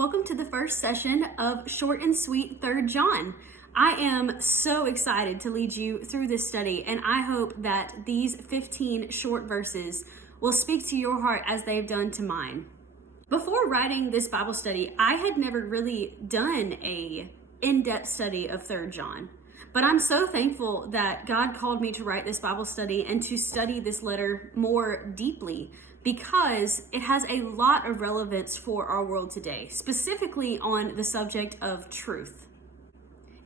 Welcome to the first session of Short and Sweet 3rd John. I am so excited to lead you through this study, and I hope that these 15 short verses will speak to your heart as they've done to mine. Before writing this Bible study, I had never really done a in-depth study of 3rd John. But I'm so thankful that God called me to write this Bible study and to study this letter more deeply, because it has a lot of relevance for our world today, specifically on the subject of truth.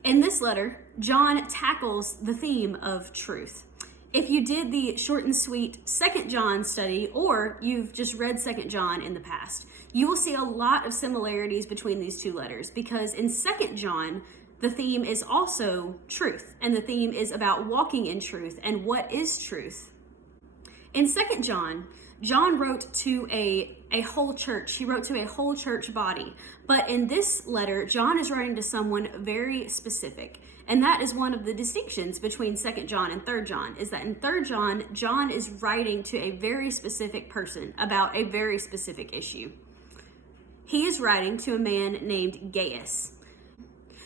In this letter, John tackles the theme of truth. If you did the Short and Sweet 2nd John study, or you've just read 2nd John in the past, you will see a lot of similarities between these two letters, because in 2nd John, the theme is also truth, and the theme is about walking in truth and what is truth. In 2nd John, John wrote to a whole church. He wrote to a whole church body. But in this letter, John is writing to someone very specific. And that is one of the distinctions between 2nd John and 3rd John, is that in 3rd John, John is writing to a very specific person about a very specific issue. He is writing to a man named Gaius.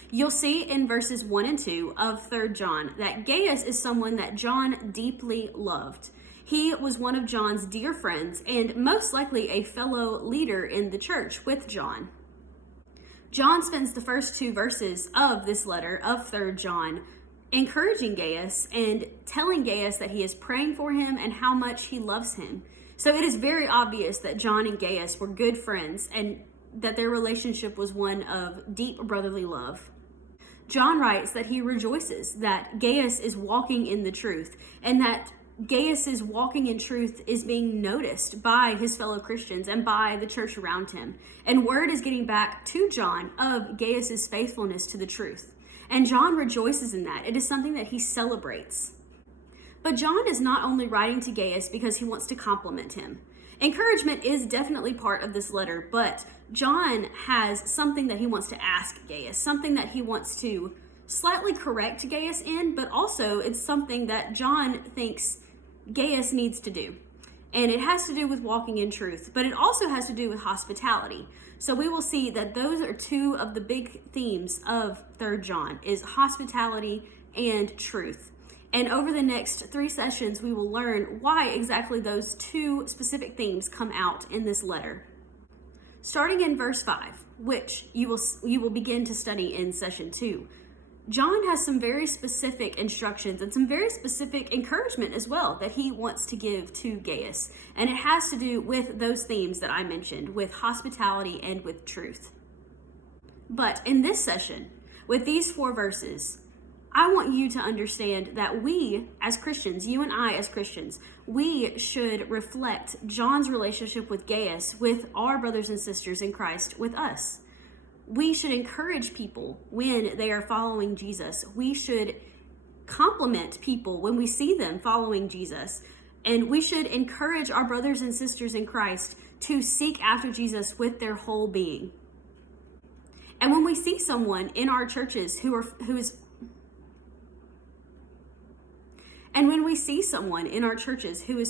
You'll see in verses 1 and 2 of 3rd John that Gaius is someone that John deeply loved. He was one of John's dear friends and most likely a fellow leader in the church with John. John spends the first 2 verses of this letter of 3rd John encouraging Gaius and telling Gaius that he is praying for him and how much he loves him. So it is very obvious that John and Gaius were good friends and that their relationship was one of deep brotherly love. John writes that he rejoices that Gaius is walking in the truth, and that Gaius's walking in truth is being noticed by his fellow Christians and by the church around him. And word is getting back to John of Gaius's faithfulness to the truth. And John rejoices in that. It is something that he celebrates. But John is not only writing to Gaius because he wants to compliment him. Encouragement is definitely part of this letter, but John has something that he wants to ask Gaius, something that he wants to slightly correct Gaius in, but also it's something that John thinks Gaius needs to do. And it has to do with walking in truth, but it also has to do with hospitality. So we will see that those are 2 of the big themes of 3rd John, is hospitality and truth. And over the next 3 sessions, we will learn why exactly those 2 specific themes come out in this letter. Starting in verse 5, which you will begin to study in session 2. John has some very specific instructions and some very specific encouragement as well that he wants to give to Gaius. And it has to do with those themes that I mentioned, with hospitality and with truth. But in this session, with these 4 verses, I want you to understand that we as Christians, you and I as Christians, we should reflect John's relationship with Gaius, with our brothers and sisters in Christ, with us. We should encourage people when they are following Jesus. We should compliment people when we see them following Jesus. And we should encourage our brothers and sisters in Christ to seek after Jesus with their whole being. And when we see someone in our churches who is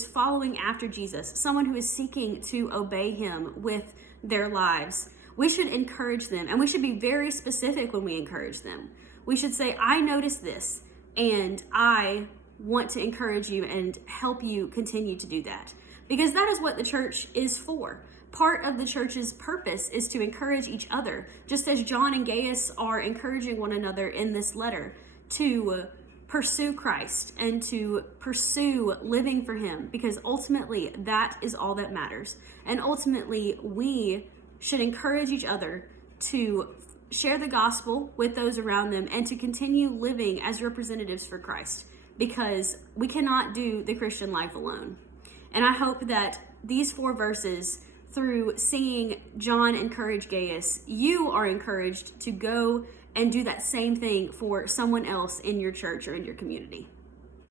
following after Jesus, someone who is seeking to obey him with their lives, we should encourage them, and we should be very specific when we encourage them. We should say, I noticed this, and I want to encourage you and help you continue to do that. Because that is what the church is for. Part of the church's purpose is to encourage each other, just as John and Gaius are encouraging one another in this letter to pursue Christ and to pursue living for him, because ultimately that is all that matters. And ultimately we should encourage each other to share the gospel with those around them and to continue living as representatives for Christ, because we cannot do the Christian life alone. And I hope that these 4 verses, through seeing John encourage Gaius, you are encouraged to go and do that same thing for someone else in your church or in your community.